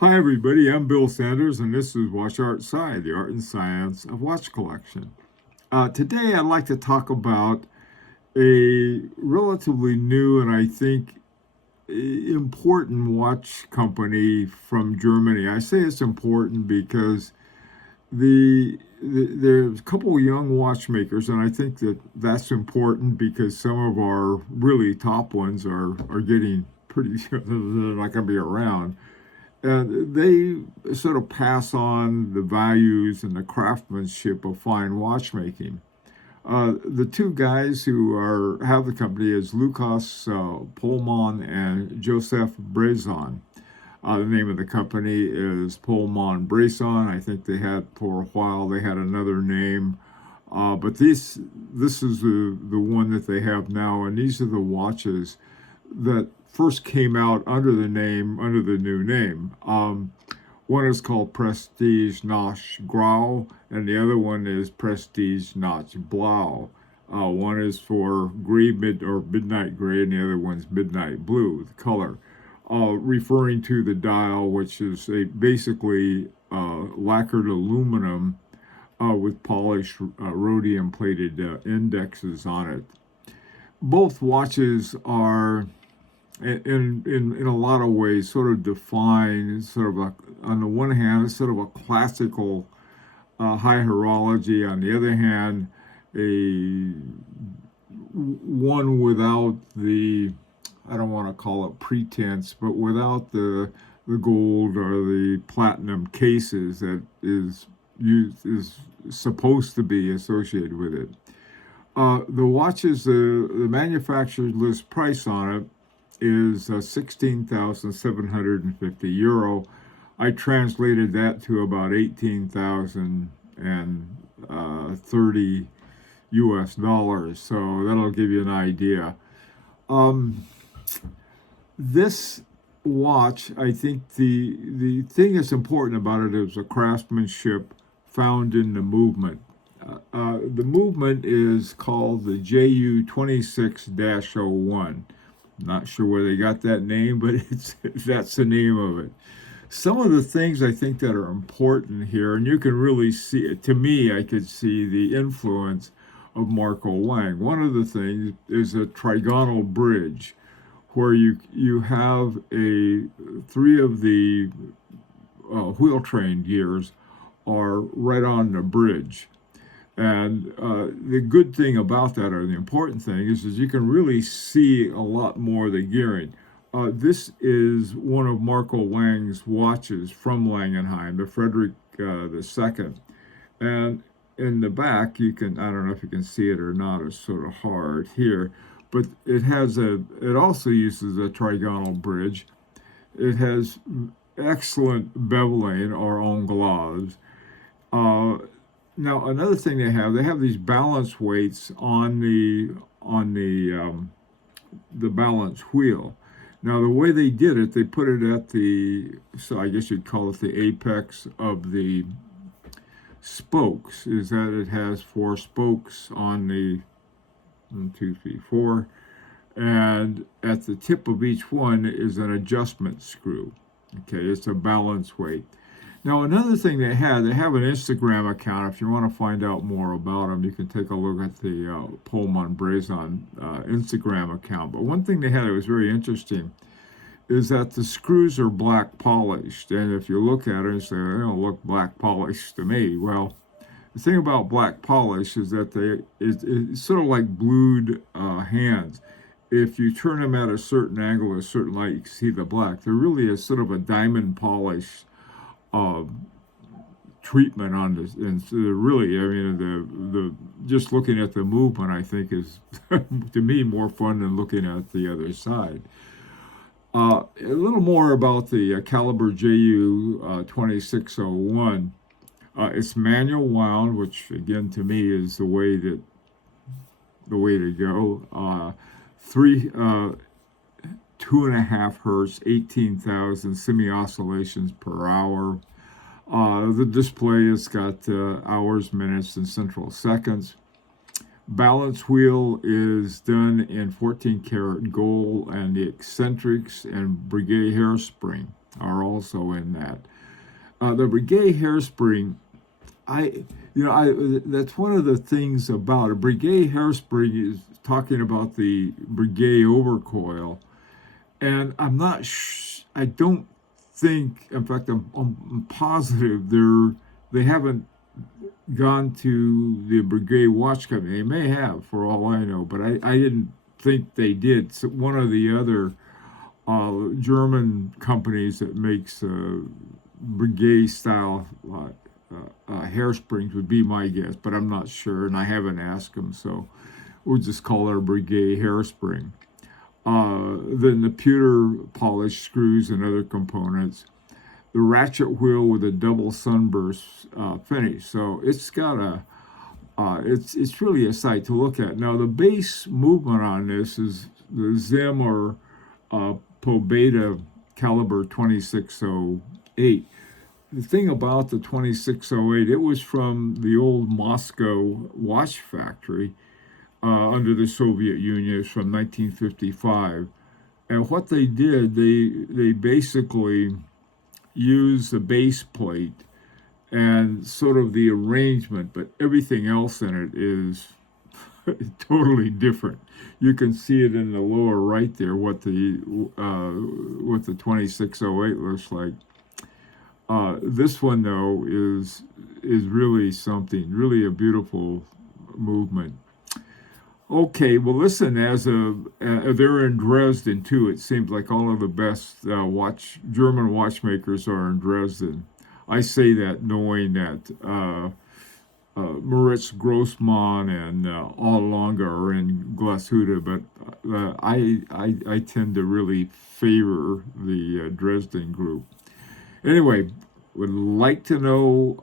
Hi everybody, I'm Bill Sanders and this is Watch Art Side, the art and science of watch collection. Today I'd like to talk about a relatively new and I think important watch company from Germany. I say it's important because there's a couple of young watchmakers, and I think that that's important because some of our really top ones are getting pretty they're not going to be around. They sort of pass on the values and the craftsmanship of fine watchmaking. The two guys who have the company is Lukas Pöhlmann and Joseph Bresan. The name of the company is Pöhlmann-Bresan. I think they had for a while they had another name, but this is the one that they have now, and these are the watches that first came out under the new name. One is called Prestige Nacht Grau, and the other one is Prestige Nacht Blau. One is for gray or midnight gray, and the other one's midnight blue, the color, referring to the dial, which is basically lacquered aluminum with polished rhodium-plated indexes on it. Both watches are in a lot of ways sort of define sort of on the one hand sort of a classical high horology, on the other hand a one without the, I don't want to call it pretense, but without the gold or the platinum cases that is supposed to be associated with it. The watches, the manufacturer's list price on it is 16,750 euro. I translated that to about 18,030 US dollars, so that'll give you an idea. Um, this watch, I think the thing that's important about it is the craftsmanship found in the movement. The movement is called the JU 26-01. Not sure where they got that name, but that's the name of it. Some of the things I think that are important here, and you can really see it. To me, I could see the influence of Marco Wang. One of the things is a trigonal bridge, where you have three of the wheel train gears are right on the bridge. And the good thing about that, or the important thing, is you can really see a lot more of the gearing. This is one of Marco Wang's watches from Lang Heyne, the Frederick II. And in the back, I don't know if you can see it or not, it's sort of hard here, but it also uses a trigonal bridge. It has excellent beveling or anglaise. Now, another thing they have these balance weights on the balance wheel. Now, the way they did it, they put it at so I guess you'd call it the apex of the spokes, is that it has four spokes on the 1, 2, 3, 4, and at the tip of each one is an adjustment screw. Okay, it's a balance weight. Now, another thing they have an Instagram account. If you want to find out more about them, you can take a look at the Pöhlmann-Bresan Instagram account. But one thing they had that was very interesting is that the screws are black polished. And if you look at it and say, they don't look black polished to me. Well, the thing about black polish is that it's sort of like blued hands. If you turn them at a certain angle or a certain light, you can see the black. There really is sort of a diamond polish treatment on this, and so really, I mean, the just looking at the movement, I think, is to me more fun than looking at the other side. A little more about the caliber JU 2601. It's manual wound, which again to me is the way to go. 2.5 hertz, 18,000 semi-oscillations per hour. The display has got hours, minutes, and central seconds. Balance wheel is done in 14 karat gold, and the eccentrics and brigade hairspring. are also in that. The Breguet hairspring, that's one of the things about a Breguet hairspring is talking about the Breguet overcoil, and I don't think, in fact, I'm positive they haven't gone to the Breguet watch company. They may have, for all I know, but I didn't think they did. So one of the other German companies that makes Breguet style hairsprings would be my guess, but I'm not sure, and I haven't asked them, so we'll just call it a Breguet hairspring. Then the pewter polished screws and other components. The ratchet wheel with a double sunburst finish. So it's got it's really a sight to look at. Now the base movement on this is the Zim or Pobeda caliber 2608. The thing about the 2608, it was from the old Moscow watch factory under the Soviet Union. It's from 1955. And what they did, they basically used the base plate and sort of the arrangement, but everything else in it is totally different. You can see it in the lower right there what the 2608 looks like. This one though is really something, really a beautiful movement. Okay, well listen, they're in Dresden too. It seems like all of the best German watchmakers are in Dresden. I say that knowing that Moritz Grossmann and Allonga are in Glashütte, but I tend to really favor the Dresden group. Anyway, would like to know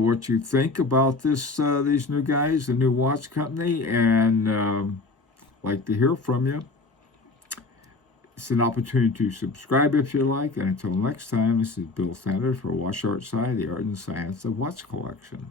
what you think about these new guys, the new watch company, and like to hear from you. It's an opportunity to subscribe if you like. And until next time, this is Bill Sanders for Watch Art Sci, the art and science of watch collection.